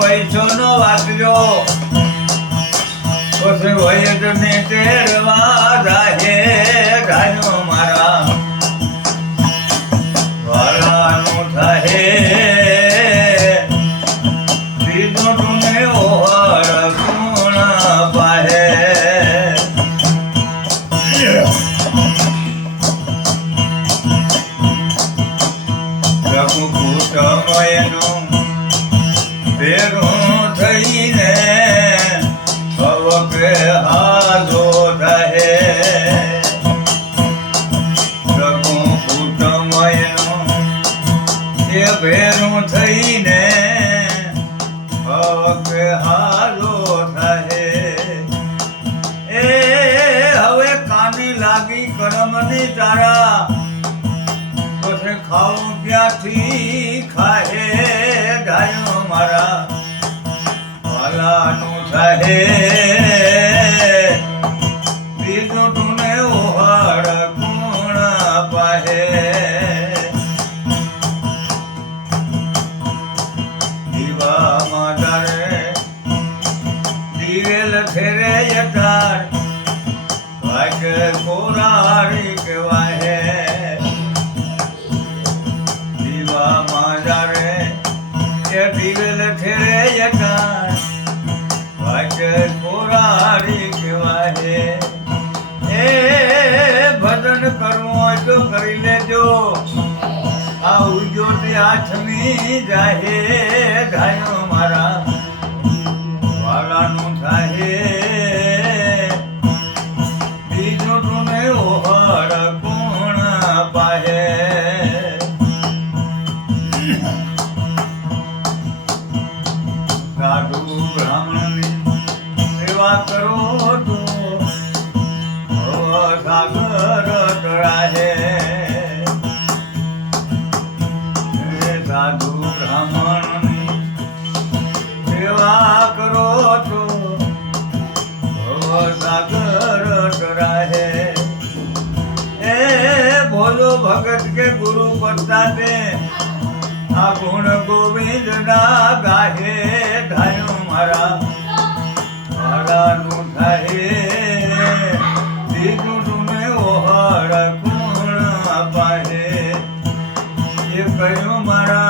પૈસો નો વાપર્યો પછી વય જ તેડવા પ્રભુ કુટમયનું ભેગું થઈને ભવકે હાલો રહે પ્રભુ કુટમયનું એ ભેરું થઈને ભવકે હાલો રહે એ હવે કાની લાગી કરમની તારા ખાવું ક્યાંથી ખાહે ગાયો મારા. વાલાનું થાહે. બીજું તુને ઓહળ ગુણ પાહે. દીવામાં તારે દિવેલ ફેરે યટાર વાગ કોરારી કરી લેજો આ ઉજોતી આઠમી જાહે ગાયો મારા. વાલાનું થાહે બીજું તું નહીં ગુણ ભગત કે ગુરુ પત્તાને આ ગુણ ગોવિંદ ના ગાહે ગાયો મારા. મારાનું થાય બીજું તુને ઓહળ ગુણ પાહે એ કયું મારા